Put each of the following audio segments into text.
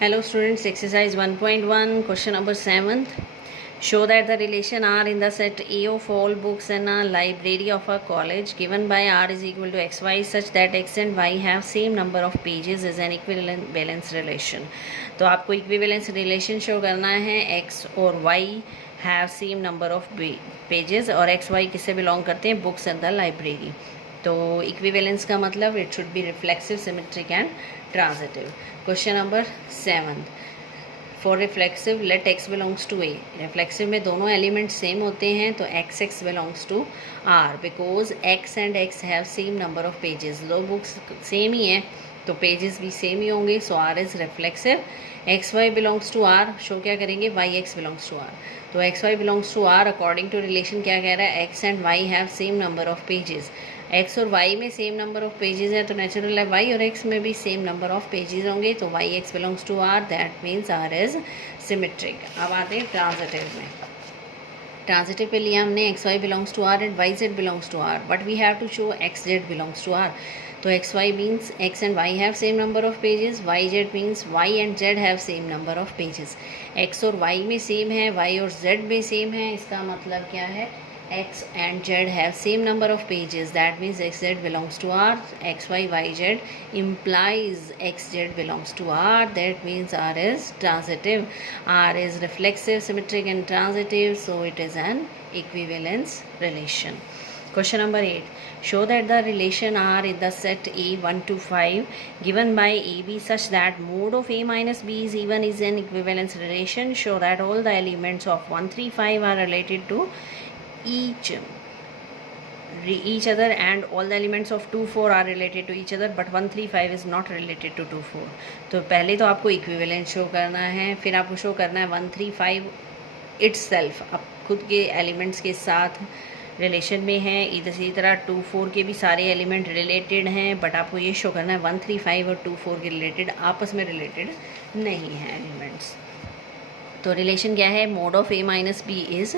Hello students, exercise 1.1, question number 7th. Show that the relation R in the set A of all books in a library of a college given by R is equal to xy such that x and y have same number of pages is an equivalence relation. तो आपको equivalence relation show करना है x और y have same number of pages और x y किससे belong करते हैं books in the library. तो इक्विवेलेंस का मतलब it should be reflexive, symmetric and transitive. Question number 7. For reflexive let x belongs to a. Reflexive में दोनों element same होते हैं तो x belongs to r because x and x have same number of pages. दो books same ही हैं तो pages भी सेम ही होंगे. So r is reflexive. X y belongs to R show क्या करेंगे, y x belongs to R. तो x y belongs to R according to relation क्या कह रहा है, x and y have same number of pages. X और y में same number of pages है तो नेचुरल है वाई और एक्स में भी सेम नंबर ऑफ पेजेस होंगे. तो y x belongs to R, that means R is symmetric. अब आते हैं ट्रांजिटिव में. ट्रांजिटिव पे लिया हमने x y belongs to R and y z belongs to R, but we have to show x z belongs to R. तो x y means x and y have same number of pages, y z means y and z have same number of pages. X और y में same है, Y और Z में same है. इसका मतलब क्या है, x and z have same number of pages, that means xz belongs to r. xy yz implies xz belongs to r, that means r is transitive. R is reflexive, symmetric and transitive, so it is an equivalence relation. Question number 8. Show that the relation R in the set A 1 to 5 given by AB such that mod of A minus B is even is an equivalence relation. Show that all the elements of 1, 3, 5 are related to each other and all the elements of 2, 4 are related to each other, but 1, 3, 5 is not related to 2, 4. तो पहले तो आपको equivalence show करना है, फिर आपको show करना है 1, 3, 5 इट्ससेल्फ अब खुद के एलिमेंट्स के साथ रिलेशन में है. इसी तरह 2, 4 के भी सारे एलिमेंट रिलेटेड हैं, बट आपको ये शो करना है 1, 3, 5 और 2, 4 के रिलेटेड आपस में रिलेटेड नहीं है एलिमेंट्स. तो रिलेशन क्या है, mod of a minus b is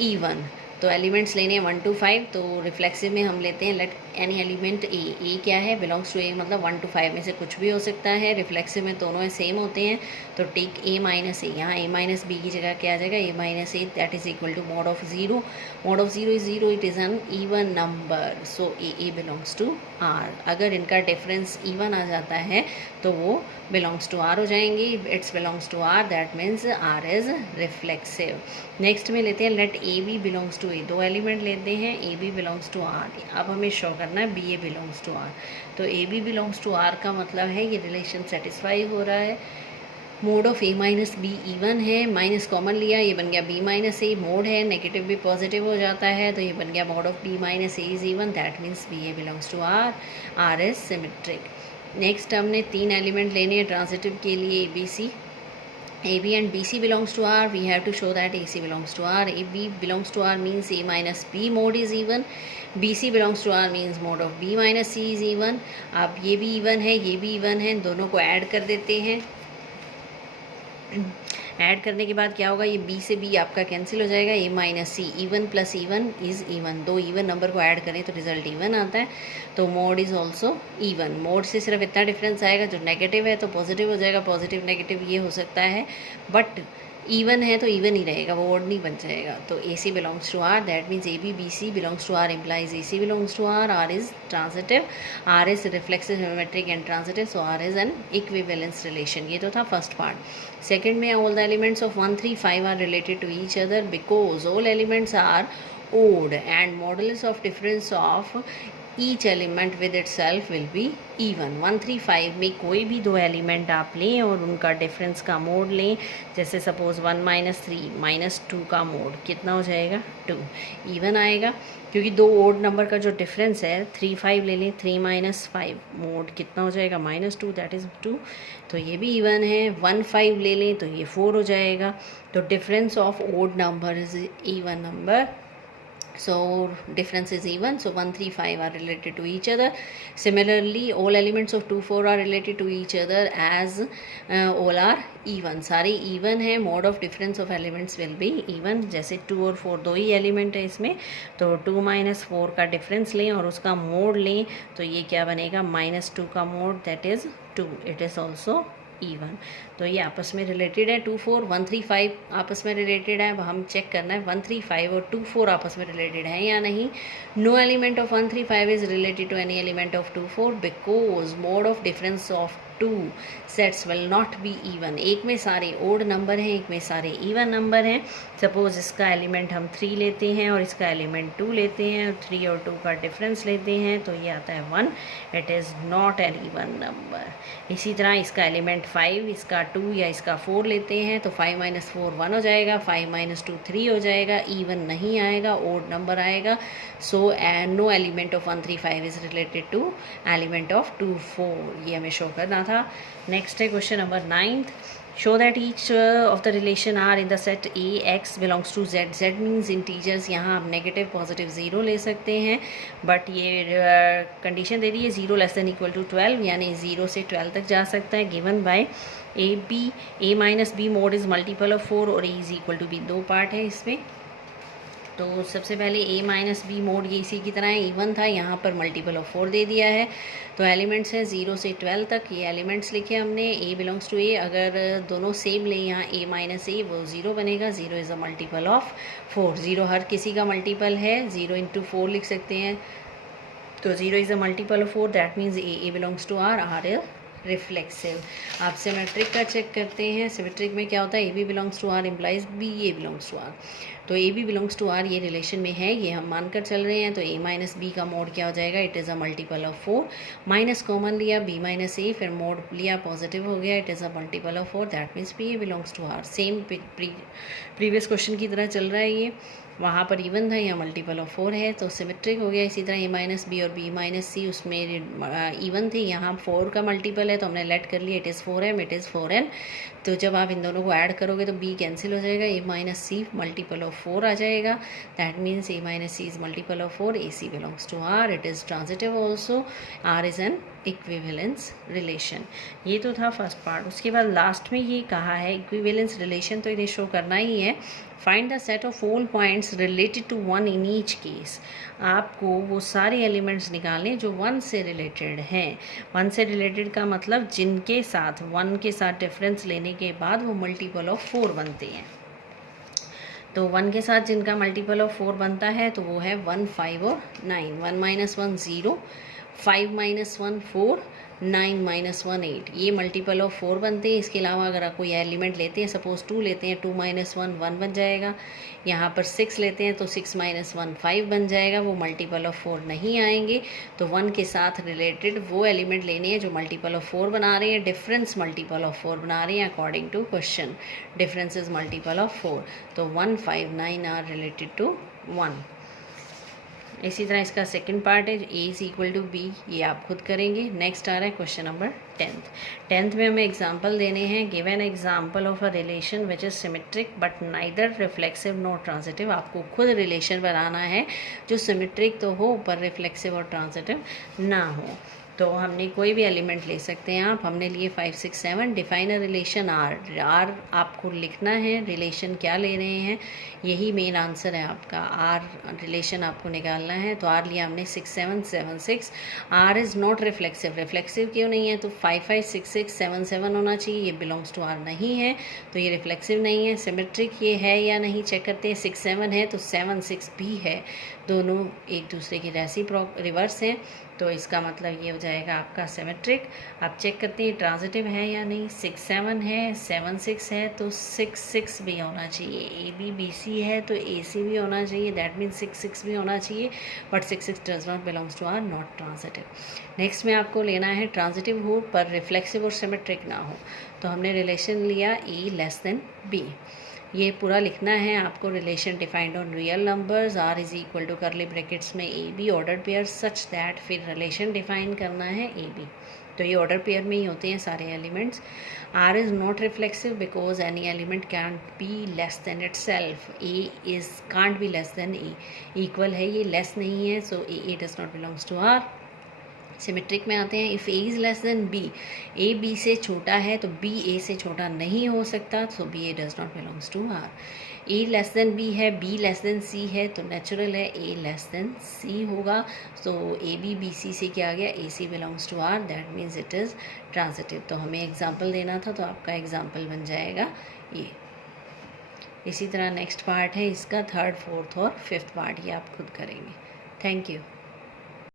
even. तो एलिमेंट्स लेने हैं 1 to 5. तो रिफ्लेक्सिव में हम लेते हैं लेट एनी एलिमेंट ए क्या है, बिलोंग्स टू ए मतलब 1 to 5 में से कुछ भी हो सकता है. रिफ्लेक्सिव में दोनों सेम होते हैं तो टेक ए माइनस ए. यहाँ ए माइनस बी की जगह क्या आ जाएगा, a minus a, that is equal to mod of zero. Mod of zero is zero, it is an even number, so a belongs to R. अगर इनका डिफरेंस इवन आ जाता है तो वो बिलोंग्स टू आर हो जाएंगे. It's belongs to R, that means R is reflexive. Next में लेते हैं let a b belongs to A. दो एलिमेंट लेते हैं, a b belongs to R. अब हमें शो करना है b a belongs to R. तो a b belongs to R का मतलब है ये रिलेशन सेटिस्फाई हो रहा है. Mod of a minus b even है, माइनस कॉमन लिया, ये बन गया बी माइनस ए. मोड है नेगेटिव भी पॉजिटिव हो जाता है तो ये बन गया mod of b minus a is even, that means b a belongs to R. R is symmetric. Next हमने 3 एलिमेंट लेने हैं ट्रांजिटिव के लिए, a b c. AB and BC belongs to R, we have to show that AC belongs to R. AB belongs to R means A minus B mode is even. BC belongs to R means mode of B minus C is even. अब ये भी even है, ये भी even है, दोनों को add कर देते हैं. ऐड करने के बाद क्या होगा, ये बी से बी आपका कैंसिल हो जाएगा, a minus c. Even plus even is even. दो इवन नंबर को ऐड करें तो रिजल्ट इवन आता है. तो mod is also even. Mod से सिर्फ इतना डिफरेंस आएगा, जो नेगेटिव है तो पॉजिटिव हो जाएगा, पॉजिटिव नेगेटिव ये हो सकता है, बट इवन है तो इवन ही रहेगा, वो ओड नहीं बन जाएगा. तो a c belongs to R, that means a b b c belongs to R implies a c belongs to R. R is transitive, R is reflexive, symmetric and transitive, so R is an equivalence relation. ये तो था first part. Second में all the elements of 1, 3, 5 are related to each other because all elements are odd and modulus of difference of each element with itself will be even. 1, 3, 5 में कोई भी दो element आप लें और उनका डिफरेंस का मोड लें, जैसे सपोज 1 माइनस 3 माइनस 2 का मोड कितना हो जाएगा, 2. इवन आएगा क्योंकि दो ओड नंबर का जो डिफरेंस है 3, 5 ले लें, 3 माइनस 5 मोड कितना हो जाएगा, -2, दैट इज़ 2. तो ये भी इवन है. 1, 5 ले लें तो ये 4 हो जाएगा. तो difference of odd number is even number, so difference is even. So 1, 3, 5 are related to each other. Similarly all elements of 2, 4 are related to each other as all are even. सारे even है, mode of difference of elements will be even. जैसे 2 और 4 दो ही element है इसमें, तो 2 minus 4 का difference लें और उसका मोड लें तो ये क्या बनेगा, -2 का mode, that is 2. It is also even. तो ये आपस में रिलेटेड है, 2 4 1 3 5 आपस में रिलेटेड है। अब हम चेक करना है 1 3 5 और 2 4 आपस में रिलेटेड है या नहीं। No element of 1 3 5 is related to any element of 2 4 because mod of difference of 2 sets will not be even. एक में सारे ओड नंबर हैं, एक में सारे इवन नंबर हैं। सपोज इसका एलिमेंट हम 3 लेते हैं और इसका एलिमेंट 2 लेते हैं, 3 और 2 का डिफरेंस लेते हैं तो ये आता है 1, it is not an even number. इसी तरह इसका एलिमेंट 5, इसका 2 या इसका 4 लेते हैं तो 5 - 4 1 हो जाएगा, 5 - 2 3 हो जाएगा, इवन नहीं आएगा, ओड नंबर आएगा। So no element of 1 3 5 is related to element of 2 4। ये हमें शो करना था। नेक्स्ट है question number 9th। Show that each of the relation R in the set A X belongs to Z. Z means integers। यहाँ आप negative positive 0 ले सकते हैं, बट ये कंडीशन दे दी है 0 लेस देन इक्वल टू 12, यानी 0 से 12 तक जा सकता है। Given by a b, a minus b mod is multiple of 4 और a is equal to b. 2 part है इसमें। तो सबसे पहले a माइनस बी मोड ये इसी की तरह है, इवन था, यहाँ पर मल्टीपल ऑफ 4 दे दिया है। तो एलिमेंट्स हैं 0 से 12 तक, ये एलिमेंट्स लिखे हमने। a बिलोंग्स टू a, अगर दोनों सेम लें यहाँ a माइनस a वो 0 बनेगा। 0 इज़ अ मल्टीपल ऑफ 4। 0 हर किसी का मल्टीपल है, 0 × 4 लिख सकते हैं। तो 0 is a multiple of 4, that means a belongs to r, r reflexive. आप सिमेट्रिक का चेक करते हैं। सिमेट्रिक में क्या होता है, a b belongs to R implies b a belongs to R. तो a b belongs to R ये रिलेशन में है, ये हम मानकर चल रहे हैं। तो ए माइनस बी का मोड क्या हो जाएगा, it is a multiple of 4। Minus common लिया, बी माइनस ए, फिर मोड लिया पॉजिटिव हो गया, it is a multiple of 4, that means b a belongs to R. Same previous question की तरह चल रहा है ये। वहाँ पर इवन था, यहाँ मल्टीपल ऑफ 4 है तो सिमेट्रिक हो गया। इसी तरह ए माइनस बी और बी माइनस सी उसमें इवन थे, यहाँ 4 का मल्टीपल है तो हमने लेट कर लिया, it is 4m, it is 4n। तो जब आप इन दोनों को ऐड करोगे तो b कैंसिल हो जाएगा, a minus c multiple of 4 आ जाएगा। That means a minus c is multiple of 4, a c belongs to r, it is transitive also, r is an equivalence relation. ये तो था फर्स्ट पार्ट। उसके बाद last में ये कहा है इक्विवेलेंस रिलेशन, तो इन्हें शो करना ही है। Find the set of all points related to 1 in each case. आपको वो सारे एलिमेंट्स निकालने जो 1 से रिलेटेड हैं। 1 से रिलेटेड का मतलब जिनके साथ 1 के साथ डिफरेंस लेने के बाद वो मल्टीपल ऑफ 4 बनते हैं। तो 1 के साथ जिनका मल्टीपल ऑफ 4 बनता है तो वो है 1 5 और 9। 1 - 1 0, 5 - 1 4, 9 - 1 8, ये मल्टीपल ऑफ 4 बनते हैं। इसके अलावा अगर आप कोई एलिमेंट लेते हैं, सपोज 2 लेते हैं, 2 - 1 1 बन जाएगा। यहाँ पर 6 लेते हैं तो 6 - 1 5 बन जाएगा, वो मल्टीपल ऑफ 4 नहीं आएंगे। तो 1 के साथ रिलेटेड वो एलिमेंट लेने हैं जो मल्टीपल ऑफ 4 बना रहे हैं, डिफरेंस मल्टीपल ऑफ 4 बना रहे हैं according to question. Difference is multiple of 4, तो 1 5 9 आर रिलेटेड टू 1। इसी तरह इसका सेकंड पार्ट है a is equal to b, ये आप खुद करेंगे। नेक्स्ट आ रहा है क्वेश्चन नंबर 10th में हमें एग्जांपल देने हैं। Give an example of a relation which is symmetric but neither reflexive not transitive. आपको खुद रिलेशन बनाना है जो सिमेट्रिक तो हो पर रिफ्लेक्सिव और ट्रांजिटिव ना हो। तो हमने कोई भी एलिमेंट ले सकते हैं आप। हमने लिए 5 6 7। Define a relation R. R आपको लिखना है, रिलेशन क्या ले रहे हैं, यही मेन आंसर है आपका। आर रिलेशन आपको निकालना है। तो आर लिया हमने 6 7 7 6। R is not reflexive. Reflexive क्यों नहीं है, तो 5 5 6 6 7 7 होना चाहिए, ये बिलोंग्स टू आर नहीं है तो ये रिफ्लेक्सिव नहीं है। सिमेट्रिक ये है या नहीं चेक करते हैं। 6 7 है तो 7 6 भी है, दोनों एक दूसरे की रिवर्स हैं, तो इसका मतलब ये हो जाएगा आपका सिमेट्रिक। आप चेक करते हैं ट्रांजिटिव है या नहीं। 6 7 है, 7 6 है तो 6 6 भी होना चाहिए। ए बी बी सी है तो ए सी भी होना चाहिए, दैट मीन्स 6 6 भी होना चाहिए, but 6 6 does not belongs to R, not transitive. Next में आपको लेना है ट्रांजिटिव हो पर रिफ्लेक्सिव और सिमेट्रिक ना हो। तो हमने रिलेशन लिया ए लेस देन बी, ये पूरा लिखना है आपको। Relation defined on real numbers, R is equal to curly brackets में a b order pair such that, फिर रिलेशन डिफाइन करना है ए बी। तो ये ऑर्डर पेयर में ही होते हैं सारे elements. R is not reflexive because any element can't be less than itself. A is can't be less than a, equal है ये, लेस नहीं है, so a does not belongs to R. Symmetric में आते हैं, if a is less than b, a b से छोटा है तो बी ए से छोटा नहीं हो सकता, so b a does not belongs to R. A less than b है, बी लेस देन सी है, तो नेचुरल है ए लेस देन सी होगा, सो ए बी बी सी से क्या आ गया, a c belongs to R, that means it is transitive. तो हमें एग्जाम्पल देना था, तो आपका एग्जाम्पल बन जाएगा ये। इसी तरह नेक्स्ट पार्ट है इसका, थर्ड, फोर्थ और फिफ्थ पार्ट, ये आप खुद करेंगे। Thank you.